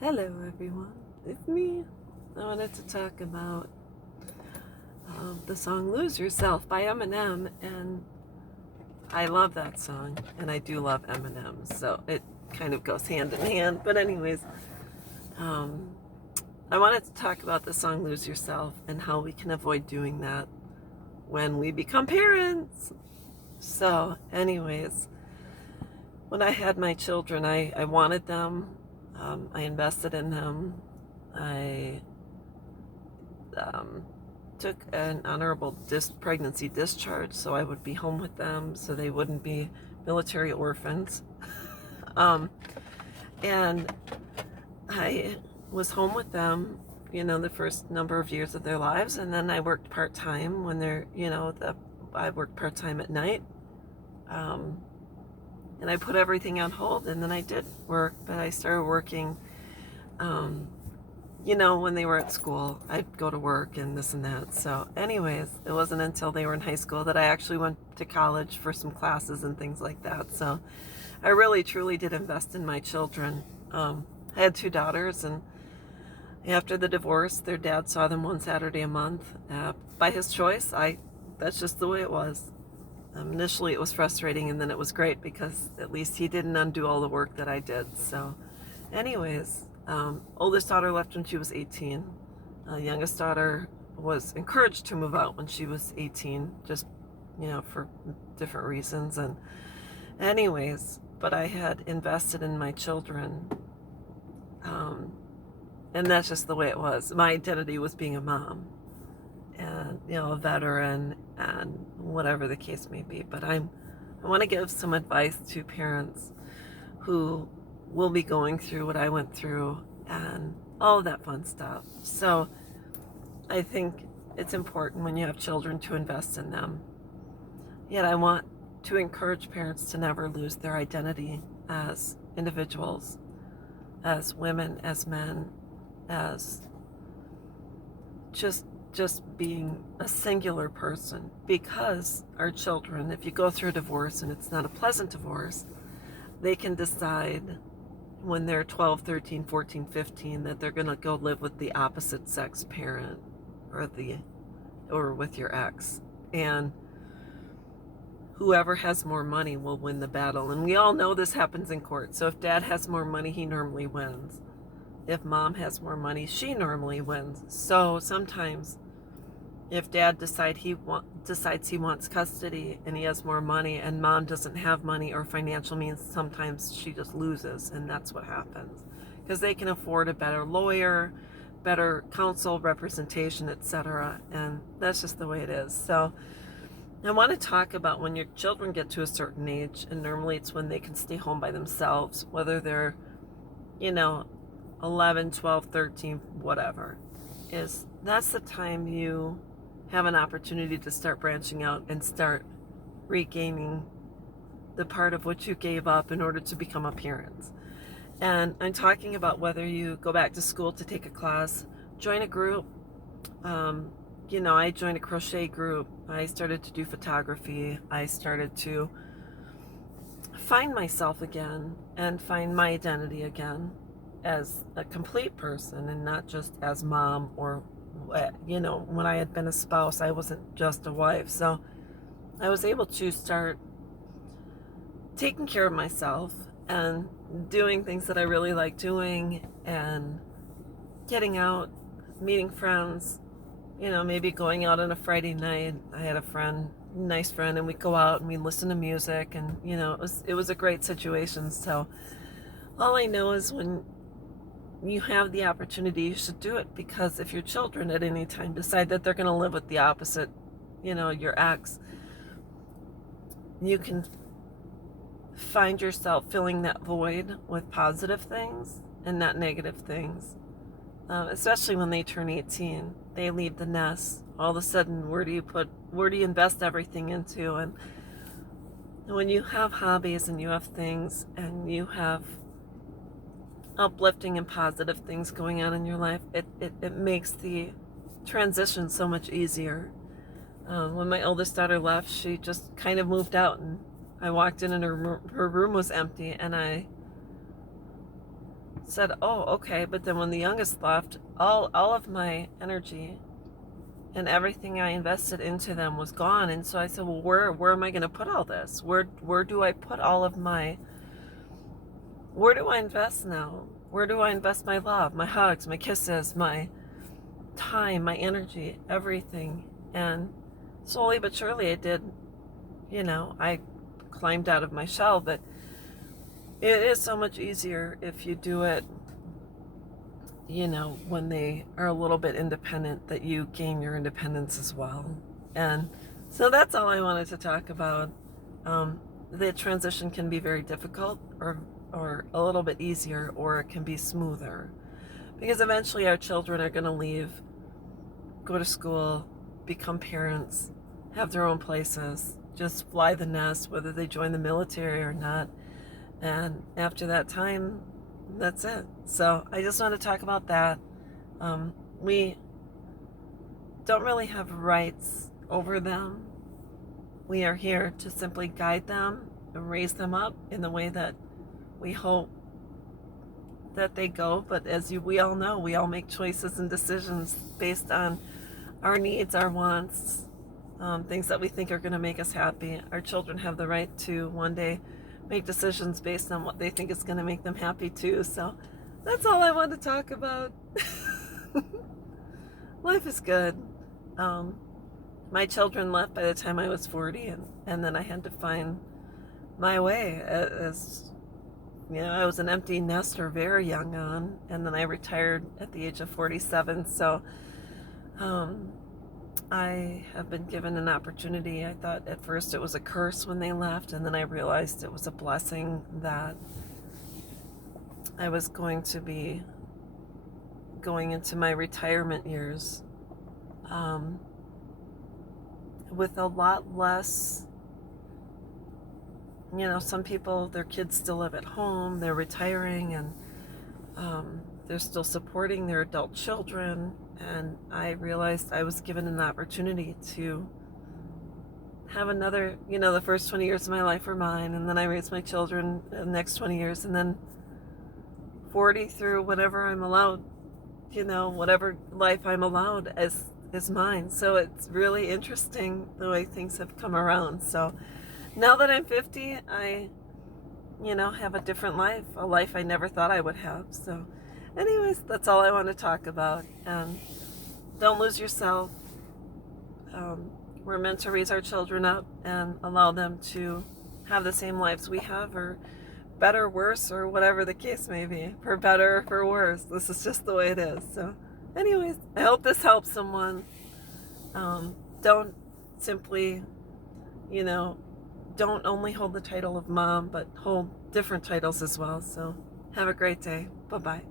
Hello, everyone. It's me. I wanted to talk about the song Lose Yourself by Eminem, and I love that song, and I do love Eminem, so it kind of goes hand in hand. But, anyways, um, I wanted to talk about the song Lose Yourself and how we can avoid doing that when we become parents. So, anyways, when I had my children, I wanted them, I invested in them, I um, took an honorable pregnancy discharge so I would be home with them so they wouldn't be military orphans. um, and I was home with them, the first number of years of their lives. And then I worked part-time when I worked part-time at night. Um, and I put everything on hold, and then I did work, but I started working um, when they were at school. I'd go to work and this and that. So, anyways, it wasn't until they were in high school that I actually went to college for some classes and things like that. So, I really, truly did invest in my children. I had two daughters, and after the divorce, their dad saw them one Saturday a month by his choice. That's just the way it was. Initially, it was frustrating, and then it was great because at least he didn't undo all the work that I did. So, anyways, oldest daughter left when she was 18. Youngest daughter was encouraged to move out when she was 18, just, for different reasons. And anyways, but I had invested in my children. And that's just the way it was. My identity was being a mom and, a veteran and whatever the case may be. But I want to give some advice to parents who will be going through what I went through and all of that fun stuff. So I think it's important when you have children to invest in them. Yet I want to encourage parents to never lose their identity as individuals, as women, as men, as just being a singular person. Because our children, if you go through a divorce and it's not a pleasant divorce, they can decide when they're 12, 13, 14, 15 that they're going to go live with the opposite sex parent or with your ex. And whoever has more money will win the battle. And we all know this happens in court. So if dad has more money, he normally wins. If mom has more money, she normally wins. So sometimes if dad decides he wants custody and he has more money and mom doesn't have money or financial means, sometimes she just loses, and that's what happens. Because they can afford a better lawyer, better counsel, representation, etc. And that's just the way it is. So I want to talk about when your children get to a certain age, and normally it's when they can stay home by themselves, whether they're, 11, 12, 13, whatever, that's the time you have an opportunity to start branching out and start regaining the part of what you gave up in order to become a parent. And I'm talking about whether you go back to school to take a class, join a group. I joined a crochet group. I started to do photography. I started to find myself again and find my identity again as a complete person and not just as mom or, when I had been a spouse, I wasn't just a wife. So I was able to start taking care of myself and doing things that I really like doing and getting out, meeting friends, maybe going out on a Friday night. I had a friend, nice friend, and we'd go out and we'd listen to music, and it was a great situation. So all I know is when you have the opportunity, you should do it, because if your children at any time decide that they're going to live with the opposite, your ex, you can find yourself filling that void with positive things and not negative things. Especially when they turn 18, they leave the nest. All of a sudden, where do you invest everything into? And when you have hobbies and you have things and you have uplifting and positive things going on in your life, it makes the transition so much easier. When my oldest daughter left, she just kind of moved out, and I walked in and her room was empty, and I said, oh, okay. But then when the youngest left, all of my energy and everything I invested into them was gone. And so I said, well, where am I going to put all this? Where do I put all of my, where do I invest now? Where do I invest my love, my hugs, my kisses, my time, my energy, everything? And slowly but surely I did, I climbed out of my shell, but it is so much easier if you do it, when they are a little bit independent, that you gain your independence as well. And so that's all I wanted to talk about. The transition can be very difficult or a little bit easier, or it can be smoother. Because eventually our children are going to leave, go to school, become parents, have their own places, just fly the nest, whether they join the military or not. And after that time, that's it. So I just want to talk about that. We don't really have rights over them. We are here to simply guide them and raise them up in the way that we hope that they go. But as we all know, we all make choices and decisions based on our needs, our wants, things that we think are going to make us happy. Our children have the right to one day make decisions based on what they think is going to make them happy too. So that's all I want to talk about. Life is good. My children left by the time I was 40, and then I had to find my way. As I was an empty nester very young on, and then I retired at the age of 47. So I have been given an opportunity. I thought at first it was a curse when they left, and then I realized it was a blessing that I was going to be going into my retirement years with a lot less, some people, their kids still live at home, they're retiring, and they're still supporting their adult children. And I realized I was given an opportunity to have another, the first 20 years of my life were mine, and then I raised my children the next 20 years, and then 40 through whatever I'm allowed, whatever life I'm allowed is mine. So it's really interesting the way things have come around. So now that I'm 50, I, have a different life, a life I never thought I would have. So anyways, that's all I want to talk about. And don't lose yourself. We're meant to raise our children up and allow them to have the same lives we have, or better, worse, or whatever the case may be. For better or for worse. This is just the way it is. So anyways, I hope this helps someone. Don't simply, don't only hold the title of mom, but hold different titles as well. So have a great day. Bye-bye.